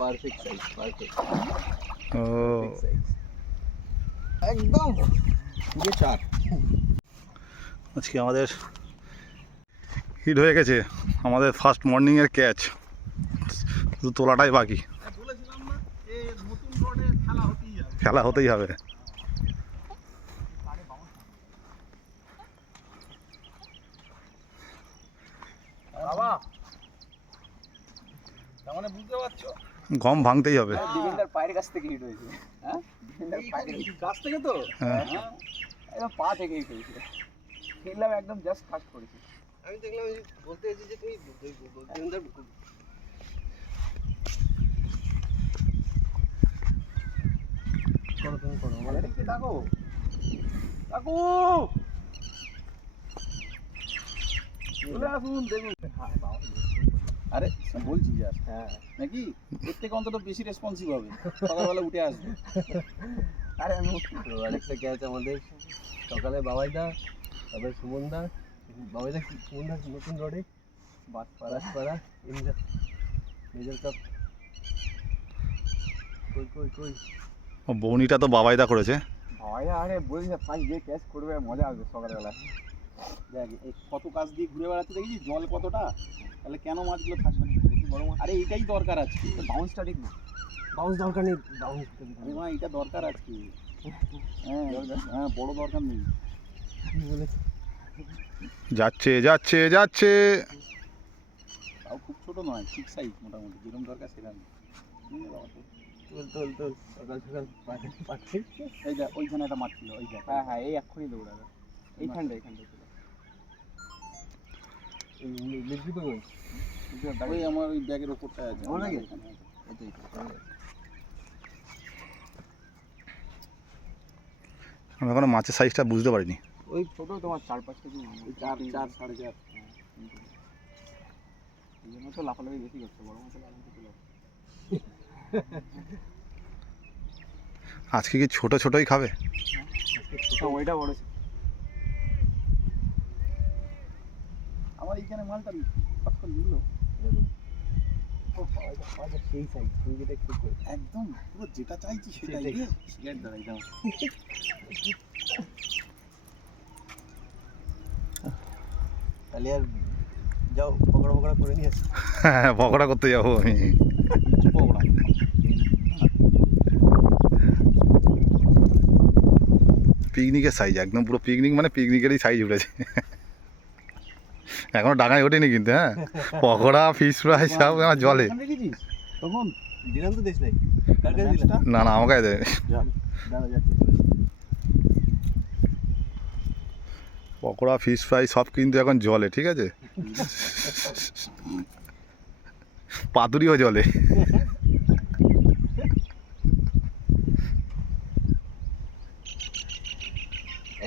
Perfect size, perfect ও size একদম পুরো 4। আজকে আমাদের হিট হয়ে গেছে, আমাদের ফার্স্ট মর্নিংয়ের ক্যাচ, শুধু তোলাটাই বাকি। খেলা হতেই হবে। গম ভাঙতেই হবে। ডিফেন্ডার পায়ের কাছ থেকে হিট হয়েছে। হ্যাঁ, ডিফেন্ডার পায়ের কাছ থেকে তো, হ্যাঁ একদম পা থেকে হিট হয়েছে। খেললাম একদম জাস্ট ফাস্ট করেছি। আমি দেখলাম বলতে এসেছি যে তুই ডিফেন্ডার করো, তুমি করো, আমাদের কি ডাকো কাকু, চলে আসুন দেখুন। আরে বলছি যার হ্যাঁ নাকি এর থেকে অন্তত বেশি রেসপন্সিভ হবে, সকালবেলা উঠে আসবে। আরে আমি আরেকটা ক্যাচ আমাদের সকালে বাবাইদা, তারপরে সুমনদা, বাবাইদা সুমনদা নতুন রোডে বাসপাড়া মেজর কাপ। কই কই কই বৌনিটা তো বাবাইদা করেছে। বাবাইদা, আরে বলিস না, ফার্স্ট যে ক্যাচ করবে মজা আসবে সকালবেলা। দেখ এই কত কাজ দিয়ে ঘুরে বেড়াতে দেখি জল কতটা, তাহলে কেন মাছগুলো থাকবে না বেশি বড় মাছ? আরে এইটাই দরকার আজকে, বাউন্সটা ঠিক না, বাউন্স দরকার নেই, বাউন্স মা এটা দরকার আজকে। হ্যাঁ হ্যাঁ, বড় দরকার নেই। যাচ্ছে যাচ্ছে যাচ্ছে। তাও খুব ছোট নয়, ঠিক সাইজ মোটামুটি, যেরকম দরকার সেরকম। তোল সকাল সকাল পাচ্ছি। এই দেখ ওইখানে একটা মাছ ছিল, ওই দেখ। হ্যাঁ হ্যাঁ, এই এক্ষুনি দৌড়াবে, এইখানটা ছিল। ওই আমার ওই ব্যাগের ওপরটা আছে। আমার ব্যাগে? আমি এখনো মাছের সাইজটা বুঝতে পারিনি। ওই ছোট তোমার 4-5 কেজি, ওই 4 4.5.5। এই জন্য তো লাফালাফি বেশি করছে, বড় মাছ আরামসে চলে আসে। আজকে কি ছোট ছোটই খাবে? ওইটা বড় ছিল। আমার এইখানে মালটা কতক্ষণ নিল, সেই সাইজ, তুমি যেটা একটু একদম পুরো যেটা চাইছি সেটাই। সিগারেট দাঁড়াই দাও। তাহলে আর যাও পকড়া করে নিয়ে আসো। হ্যাঁ, পকোড়া করতে যাবো আমি। পকোড়া পিকনিকের সাইজ, একদম পুরো পিকনিক, মানে পিকনিকেরই সাইজ উঠেছে। এখনো ডাঙায় ওঠেনি কিন্তু। হ্যাঁ, পকোড়া ফিশ ফ্রাই সব আমার জলে। তখন দিলাম তো দেশ নাই, না না, আমাকে দেয়। পকোড়া ফিশ ফ্রাই সব কিন্তু এখন জলে, ঠিক আছে, পাতুরিও জলে।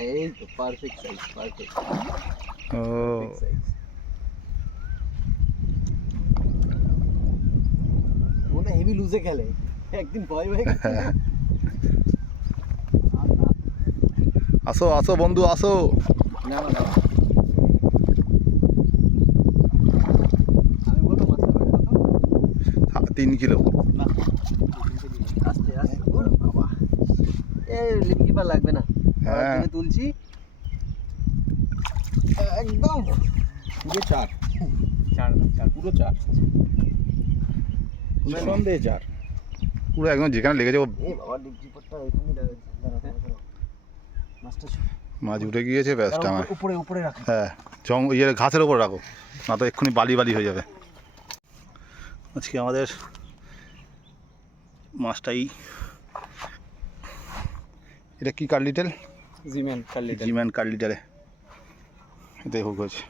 এই তো পারফেক্ট সাইজ, পারফেক্ট ও সাইজ। ওটা হেভি লুজে খেলে, একদিন ভয় আসো আসো বন্ধু আসো। না না, আমি বলতো মাছটা কত? 3 কিলো। আস্তে আস্তে বাবা, এই লিপকিপার লাগবে না। হ্যাঁ থেকে তুলছি একদম পুরো 4 পুরো 4 নিঃসন্দেহে 4। পুরো একদম যেখানে লেগেছে ও এই বাবা, লিপকিপারটা এখানে দাঁড়াচ্ছে, মাছটা মাছ উঠে গিয়েছে, ব্যাসটা আমার। উপরে রাখো। হ্যাঁ, ঘাসের ওপর রাখো, না তো এক্ষুনি বালি হয়ে যাবে। আজকে আমাদের মাছটাই, এটা কি কার্লিটেল, জিম্যান কার্লিটারে এটাই হোক হয়েছে।